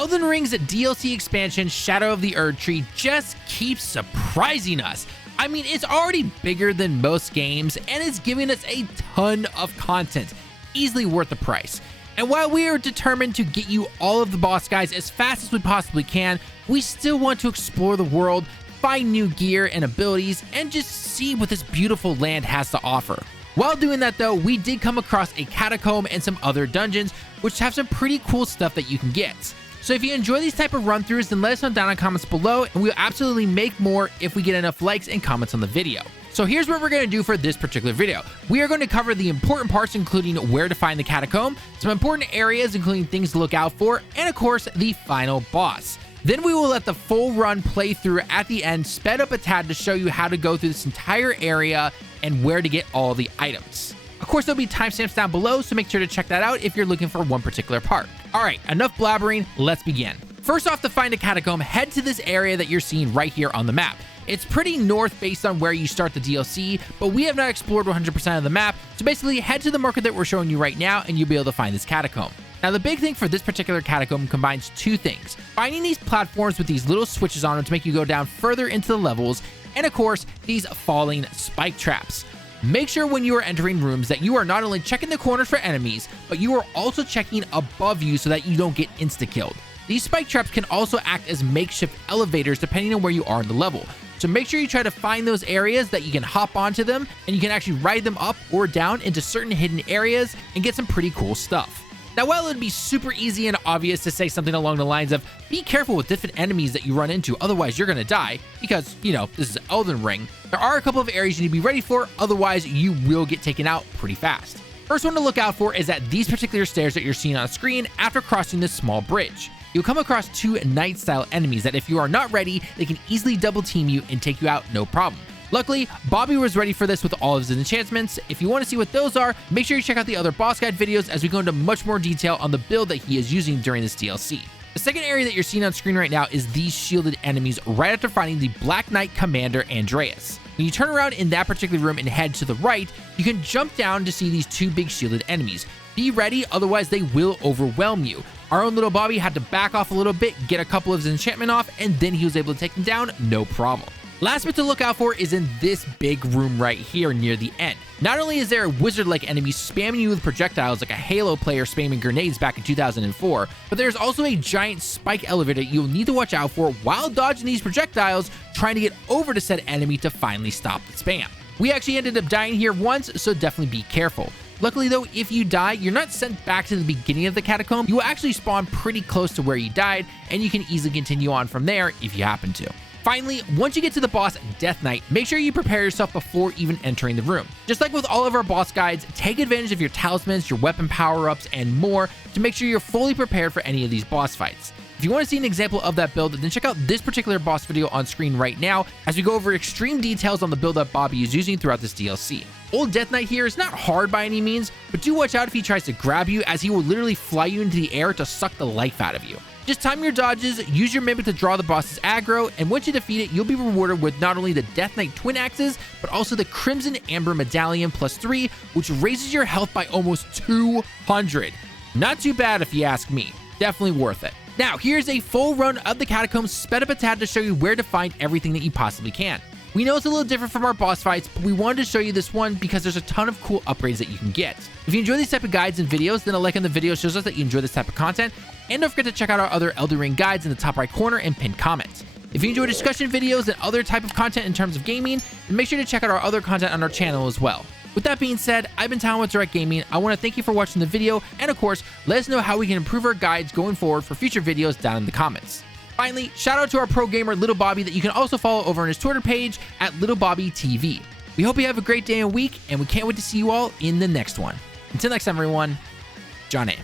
Elden Ring's DLC expansion, Shadow of the Erdtree, just keeps surprising us. I mean, it's already bigger than most games, and it's giving us a ton of content, easily worth the price. And while we are determined to get you all of the boss guys as fast as we possibly can, we still want to explore the world, find new gear and abilities, and just see what this beautiful land has to offer. While doing that though, we did come across a catacomb and some other dungeons, which have some pretty cool stuff that you can get. So if you enjoy these type of run-throughs, then let us know down in the comments below, and we'll absolutely make more if we get enough likes and comments on the video. So here's what we're going to do for this particular video. We are going to cover the important parts, including where to find the catacomb, some important areas, including things to look out for, and of course, the final boss. Then we will let the full run play through at the end, sped up a tad to show you how to go through this entire area and where to get all the items. Of course, there'll be timestamps down below, so make sure to check that out if you're looking for one particular part. All right, enough blabbering, let's begin. First off, to find a catacomb, head to this area that you're seeing right here on the map. It's pretty north based on where you start the DLC, but we have not explored 100% of the map, so basically head to the marker that we're showing you right now and you'll be able to find this catacomb. Now, the big thing for this particular catacomb combines two things: finding these platforms with these little switches on them to make you go down further into the levels, and of course, these falling spike traps. Make sure when you are entering rooms that you are not only checking the corners for enemies, but you are also checking above you so that you don't get insta-killed. These spike traps can also act as makeshift elevators depending on where you are in the level. So make sure you try to find those areas that you can hop onto them, and you can actually ride them up or down into certain hidden areas and get some pretty cool stuff. Now, while it would be super easy and obvious to say something along the lines of be careful with different enemies that you run into, otherwise you're going to die, because, you know, this is Elden Ring, there are a couple of areas you need to be ready for, otherwise you will get taken out pretty fast. First one to look out for is at these particular stairs that you're seeing on screen after crossing this small bridge. You'll come across two knight-style enemies that if you are not ready, they can easily double team you and take you out no problem. Luckily, Bobby was ready for this with all of his enchantments. If you want to see what those are, make sure you check out the other boss guide videos as we go into much more detail on the build that he is using during this DLC. The second area that you're seeing on screen right now is these shielded enemies right after finding the Black Knight Commander Andreas. When you turn around in that particular room and head to the right, you can jump down to see these two big shielded enemies. Be ready, otherwise they will overwhelm you. Our own LittleBobby had to back off a little bit, get a couple of his enchantment off, and then he was able to take them down, no problem. Last bit to look out for is in this big room right here near the end. Not only is there a wizard-like enemy spamming you with projectiles like a Halo player spamming grenades back in 2004, but there's also a giant spike elevator you'll need to watch out for while dodging these projectiles, trying to get over to said enemy to finally stop the spam. We actually ended up dying here once, so definitely be careful. Luckily though, if you die, you're not sent back to the beginning of the catacomb. You will actually spawn pretty close to where you died, and you can easily continue on from there if you happen to. Finally, once you get to the boss Death Knight, make sure you prepare yourself before even entering the room. Just like with all of our boss guides, take advantage of your talismans, your weapon power-ups, and more to make sure you're fully prepared for any of these boss fights. If you want to see an example of that build, then check out this particular boss video on screen right now as we go over extreme details on the build that Bobby is using throughout this DLC. Old Death Knight here is not hard by any means, but do watch out if he tries to grab you, as he will literally fly you into the air to suck the life out of you. Just time your dodges, use your mimic to draw the boss's aggro, and once you defeat it, you'll be rewarded with not only the Death Knight twin axes, but also the Crimson Amber Medallion +3, which raises your health by almost 200. Not too bad if you ask me. Definitely worth it. Now, here's a full run of the Catacombs sped up a tad to show you where to find everything that you possibly can. We know it's a little different from our boss fights, but we wanted to show you this one because there's a ton of cool upgrades that you can get. If you enjoy these type of guides and videos, then a like on the video shows us that you enjoy this type of content, and don't forget to check out our other Elden Ring guides in the top right corner and pinned comments. If you enjoy discussion videos and other type of content in terms of gaming, then make sure to check out our other content on our channel as well. With that being said, I've been Tallen with Direct Gaming. I want to thank you for watching the video, and of course, let us know how we can improve our guides going forward for future videos down in the comments. Finally, shout out to our pro gamer LittleBobby that you can also follow over on his Twitter page at LittleBobbyTV. We hope you have a great day and week, and we can't wait to see you all in the next one. Until next time, everyone, John A.